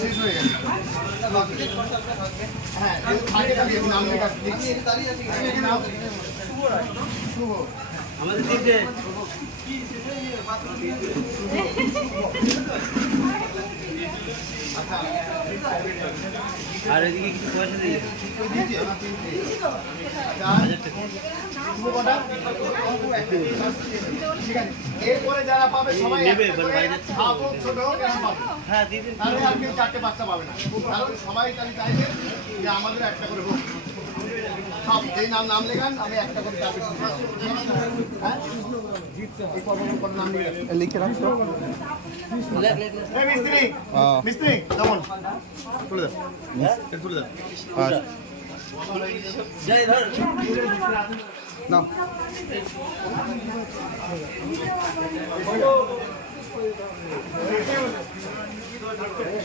শেষ হয়ে গেছে। হ্যাঁ আগে দাঁড়িয়ে নাম লেখা নাম শুভ আমাদের দিকে আচ্ছা আর এদিকে কিছু পয়সা দিয়ে এরপরে যারা পাবে সবাই নেবে, একটা করে বাইরে থেকে হাফ হোক, ছোট হোক, এরা পাবে। হ্যাঁ দিদি তাহলে আর কেউ চারটে বাচ্চা পাবে না, কারণ সবাই তাহলে চাইছে যে আমাদের একটা করে হোক। সব যেই নাম লেখান আমি একটা করে চারটে দিতে পারবো। হ্যাঁ? এই কর্মকর্তার নাম লিখে রাখছো। এই মিস্ত্রি, মিস্ত্রি, যেমন তুলে দাও, এটা তুলে দাও। যাই ধর নাও